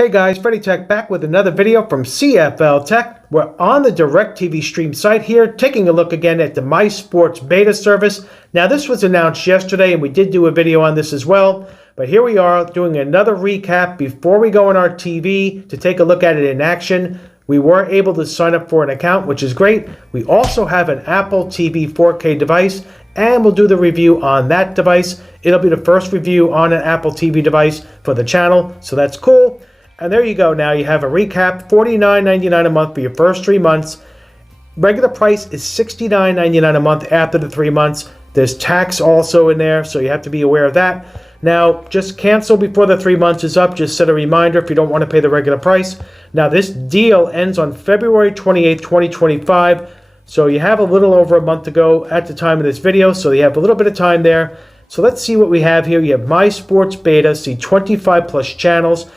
Hey guys, CFL-TECH back with another video from CFL-TECH. We're on the DirecTV stream site here, taking a look again at the MySports beta service. Now this was announced yesterday and we did do a video on this as well, but here we are doing another recap before we go on our TV to take a look at it in action. We were able to sign up for an account, which is great. We also have an Apple TV 4K device, and we'll do the review on that device. It'll be the first review on an Apple TV device for the channel, so that's cool. And there you go. Now you have a recap, $49.99 a month for your first 3 months. Regular price is $69.99 a month after the 3 months. There's tax also in there, so you have to be aware of that. Now, just cancel before the 3 months is up. Just set a reminder if you don't want to pay the regular price. Now, this deal ends on February 28, 2025. So you have a little over a month to go at the time of this video. So you have a little bit of time there. So let's see what we have here. You have MySports Beta, see 25 plus channels.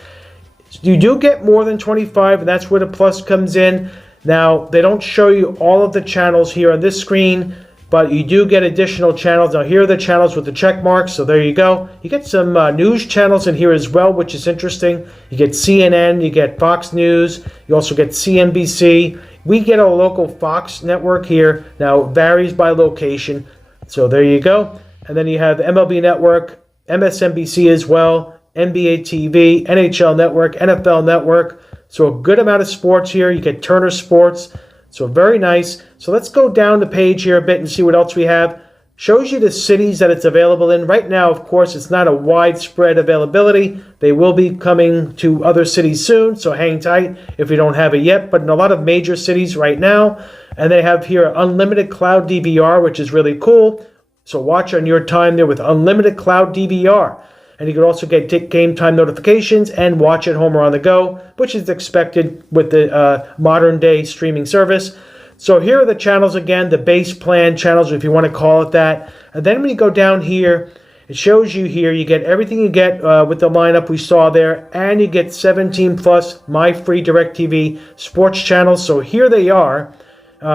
You do get more than 25, and that's where the plus comes in. Now, they don't show you all of the channels here on this screen, but you do get additional channels. Now, here are the channels with the check marks, so there you go. You get some news channels in here as well, which is interesting. You get CNN, you get Fox News, you also get CNBC. We get a local Fox network here. Now, it varies by location, so there you go. And then you have MLB Network, MSNBC as well, NBA TV, NHL Network, NFL Network. So a good amount of sports here. You get Turner Sports. So very nice. So let's go down the page here a bit and see what else we have. Shows you the cities that it's available in. Right now, of course, it's not a widespread availability. They will be coming to other cities soon, so hang tight if you don't have it yet. But in a lot of major cities right now. And they have here unlimited cloud DVR, which is really cool. So watch on your time there with unlimited cloud DVR. And you can also get game time notifications and watch at home or on the go, which is expected with the modern day streaming service. So here are the channels again, the base plan channels, if you want to call it that. And then when you go down here, it shows you here, you get everything you get with the lineup we saw there, and you get 17 plus my free DirecTV sports channels. So here they are.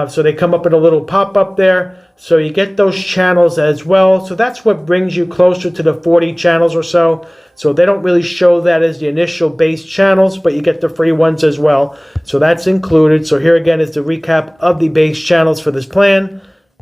So they come up in a little pop-up there. So you get those channels as well. So that's what brings you closer to the 40 channels or so. So they don't really show that as the initial base channels, but you get the free ones as well. So that's included. So here again is the recap of the base channels for this plan.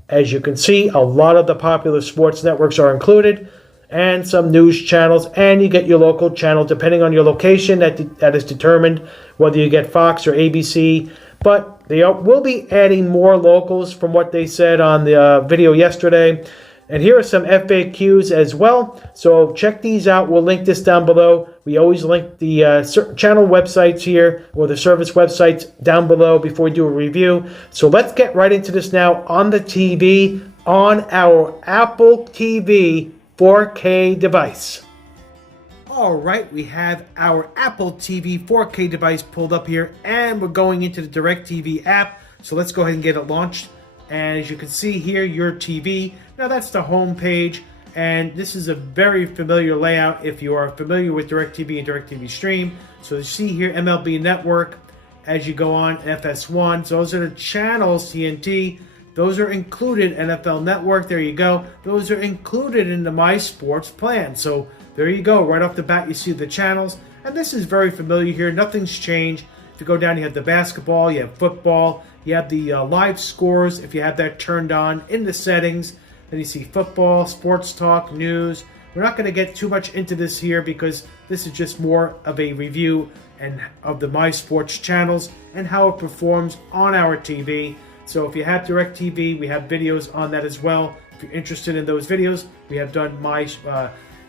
As you can see, a lot of the popular sports networks are included and some news channels, and you get your local channel depending on your location that is determined whether you get Fox or ABC. But they will be adding more locals from what they said on the video yesterday. And here are some FAQs as well. So check these out. We'll link this down below. We always link the channel websites here or the service websites down below before we do a review. So let's get right into this now on the TV on our Apple TV 4K device. All right, we have our Apple TV 4K device pulled up here, and we're going into the DirecTV app. So let's go ahead and get it launched. And as you can see here, your TV. Now that's the home page, and this is a very familiar layout if you are familiar with DirecTV and DirecTV Stream. So you see here MLB Network as you go on, FS1. So those are the channels, TNT. Those are included, NFL Network, there you go. Those are included in the MySports plan. So there you go. Right off the bat, you see the channels. And this is very familiar here. Nothing's changed. If you go down, you have the basketball, you have football, you have the live scores. If you have that turned on in the settings, then you see football, sports talk, news. We're not going to get too much into this here because this is just more of a review and of the MySports channels and how it performs on our TV. So if you have DirecTV, we have videos on that as well. If you're interested in those videos, we have done my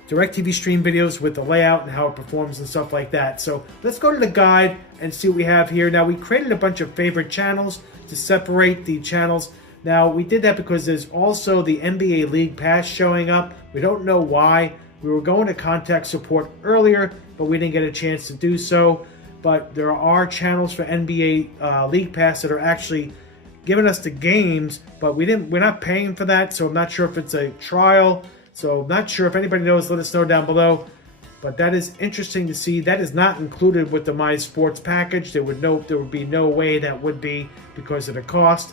DirecTV stream videos with the layout and how it performs and stuff like that. So let's go to the guide and see what we have here. Now, we created a bunch of favorite channels to separate the channels. Now, we did that because there's also the NBA League Pass showing up. We don't know why. We were going to contact support earlier, but we didn't get a chance to do so. But there are channels for NBA League Pass that are actually giving us the games, but we're not paying for that, so I'm not sure if it's a trial. So I'm not sure if anybody knows, let us know down below. But that is interesting to see. That is not included with the MySports package. There would be no way that would be because of the cost.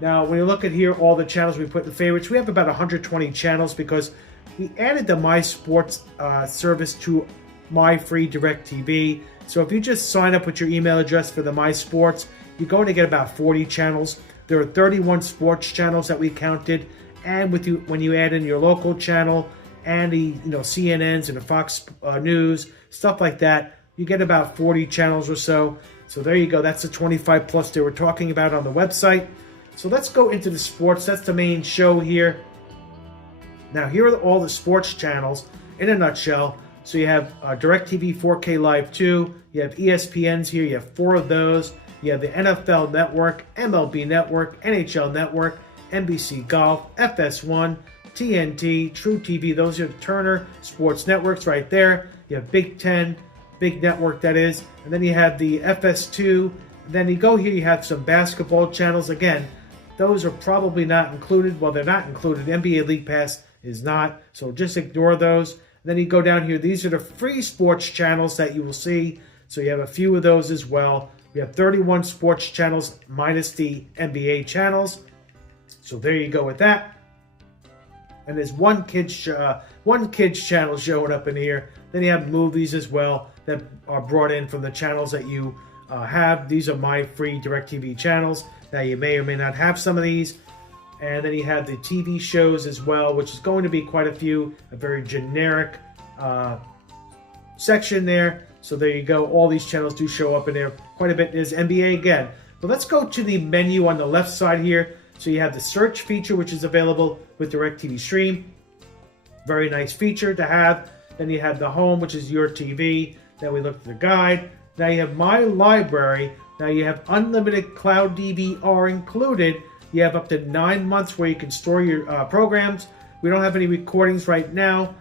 Now, when you look at here, all the channels we put in the favorites, we have about 120 channels because we added the MySports service to my free DirecTV. So if you just sign up with your email address for the MySports, you're going to get about 40 channels. There are 31 sports channels that we counted, and when you add in your local channel and the CNNs and the Fox News, stuff like that, you get about 40 channels or so. So there you go. That's the 25 plus they were talking about on the website. So let's go into the sports. That's the main show here. Now, here are all the sports channels in a nutshell. So you have DirecTV 4K Live 2. You have ESPN's here. You have 4 of those. You have the NFL Network, MLB Network, NHL Network, NBC Golf, FS1, TNT, True TV. Those are Turner Sports Networks right there. You have Big Ten, big network that is. And then you have the FS2. Then you go here, you have some basketball channels. Again, those are probably not included. Well, they're not included. NBA League Pass is not. So just ignore those. Then you go down here. These are the free sports channels that you will see. So you have a few of those as well. We have 31 sports channels minus the NBA channels. So there you go with that. And there's one kids channel showing up in here. Then you have movies as well that are brought in from the channels that you have. These are my free DirecTV channels. Now you may or may not have some of these. And then you have the TV shows as well, which is going to be quite a few, a very generic section there. So there you go. All these channels do show up in there quite a bit. There's NBA again. But let's go to the menu on the left side here. So you have the search feature, which is available with DirecTV Stream. Very nice feature to have. Then you have the home, which is your TV. Then we look at the guide. Now you have my library. Now you have unlimited cloud DVR included. You have up to 9 months where you can store your programs. We don't have any recordings right now.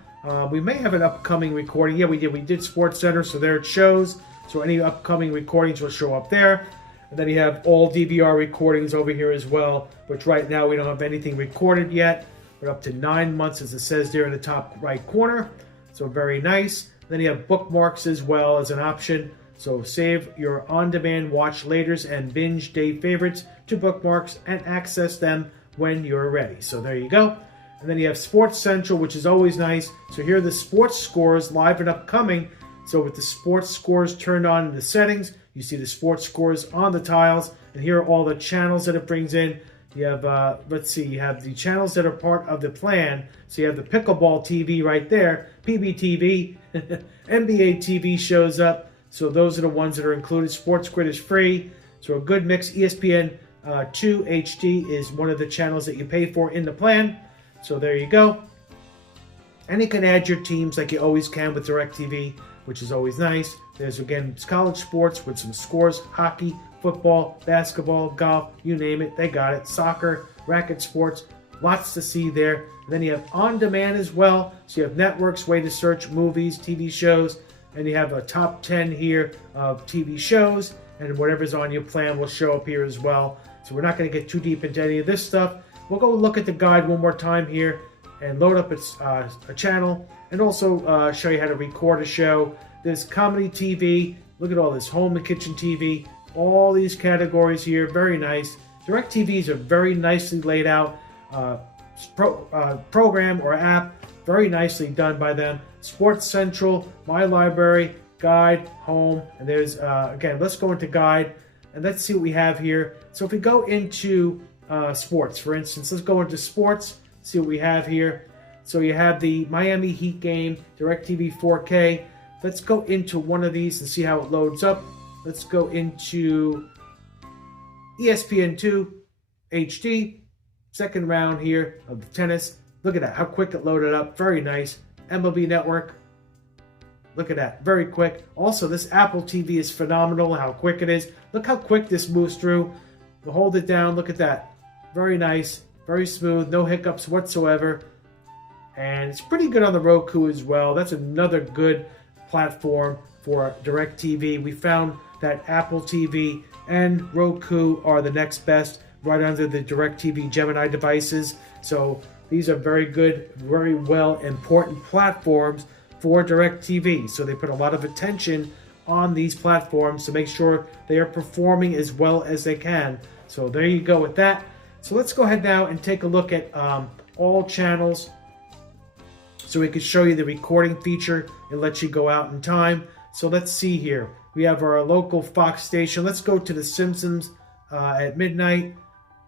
We may have an upcoming recording. Yeah, we did. We did Sports Center, so there it shows. So any upcoming recordings will show up there. And then you have all DVR recordings over here as well, which right now we don't have anything recorded yet. But up to 9 months, as it says there in the top right corner. So very nice. Then you have bookmarks as well as an option. So save your on-demand watch laters and binge day favorites to bookmarks and access them when you're ready. So there you go. And then you have Sports Central, which is always nice. So here are the sports scores live and upcoming. So with the sports scores turned on in the settings, you see the sports scores on the tiles. And here are all the channels that it brings in. You have, let's see, you have the channels that are part of the plan. So you have the Pickleball TV right there, PBTV, NBA TV shows up. So those are the ones that are included. Sports Grid is free. So a good mix. ESPN 2 HD is one of the channels that you pay for in the plan. So there you go. And you can add your teams like you always can with DirecTV, which is always nice. There's, again, college sports with some scores, hockey, football, basketball, golf, you name it, they got it. Soccer, racket sports, lots to see there. And then you have on-demand as well. So you have networks, way to search movies, TV shows, and you have a top 10 here of TV shows, and whatever's on your plan will show up here as well. So we're not going to get too deep into any of this stuff. We'll go look at the guide one more time here and load up a channel, and also show you how to record a show. There's comedy TV. Look at all this home and kitchen TV. All these categories here, very nice. DirecTVs are very nicely laid out. Program or app, very nicely done by them. Sports Central, My Library, Guide, Home, and there's, again, let's go into Guide, and let's see what we have here. So if we go into sports, for instance, let's go into sports, see what we have here. So you have the Miami Heat game, DirecTV 4K. Let's go into one of these and see how it loads up. Let's go into ESPN 2 HD, second round here of the tennis. Look at that, how quick it loaded up, very nice. MLB Network, look at that, very quick. Also, this Apple TV is phenomenal, how quick it is. Look how quick this moves through. We'll hold it down, look at that. Very nice, very smooth, no hiccups whatsoever. And it's pretty good on the Roku as well. That's another good platform for DirecTV. We found that Apple TV and Roku are the next best, right under the DirecTV Gemini devices. So these are very good, very well important platforms for DirecTV. So they put a lot of attention on these platforms to make sure they are performing as well as they can. So there you go with that. So let's go ahead now and take a look at all channels, so we can show you the recording feature and let you go out in time. So let's see here. We have our local Fox station. Let's go to The Simpsons at midnight.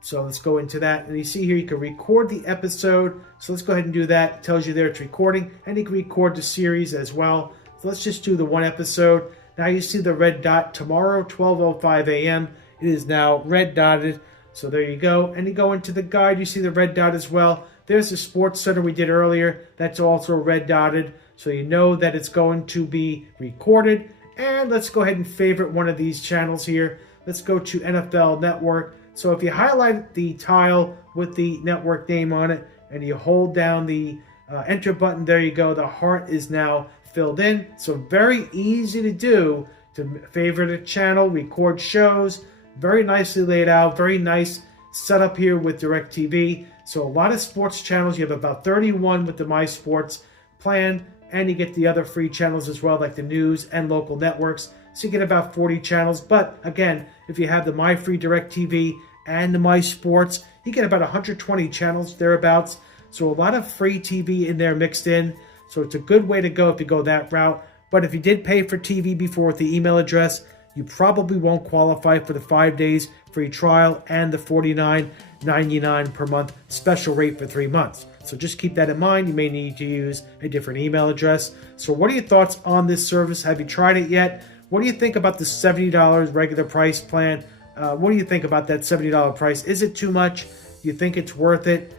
So let's go into that. And you see here you can record the episode. So let's go ahead and do that. It tells you there it's recording. And you can record the series as well. So let's just do the one episode. Now you see the red dot tomorrow, 12:05 a.m. It is now red dotted. So there you go. And you go into the guide. You see the red dot as well. There's the Sports Center we did earlier. That's also red dotted. So you know that it's going to be recorded. And let's go ahead and favorite one of these channels here. Let's go to NFL Network. So if you highlight the tile with the network name on it and you hold down the enter button, there you go. The heart is now filled in. So very easy to do to favorite a channel, record shows. Very nicely laid out. Very nice setup here with DirecTV. So a lot of sports channels. You have about 31 with the MySports plan. And you get the other free channels as well, like the news and local networks. So you get about 40 channels. But again, if you have the My Free DirecTV and the MySports, you get about 120 channels thereabouts. So a lot of free TV in there mixed in. So it's a good way to go if you go that route. But if you did pay for TV before with the email address, you probably won't qualify for the 5 days free trial and the $49.99 per month special rate for 3 months. So just keep that in mind. You may need to use a different email address. So what are your thoughts on this service? Have you tried it yet? What do you think about the $70 regular price plan? What do you think about that $70 price? Is it too much? Do you think it's worth it?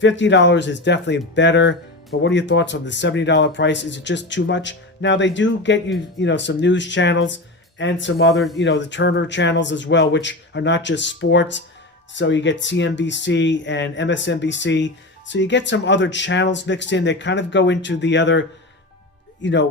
$50 is definitely better. But what are your thoughts on the $70 price? Is it just too much? Now they do get you, some news channels and some other, the Turner channels as well, which are not just sports. So you get CNBC and MSNBC. So you get some other channels mixed in that kind of go into the other,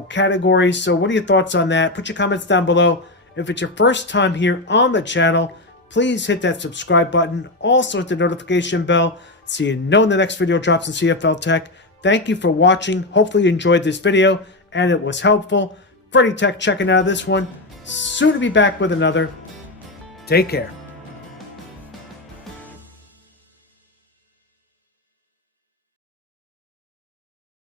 categories. So what are your thoughts on that? Put your comments down below. If it's your first time here on the channel, please hit that subscribe button. Also hit the notification bell so you know when the next video drops in CFL Tech. Thank you for watching. Hopefully you enjoyed this video and it was helpful. Freddy Tech checking out this one. Soon to be back with another. Take care.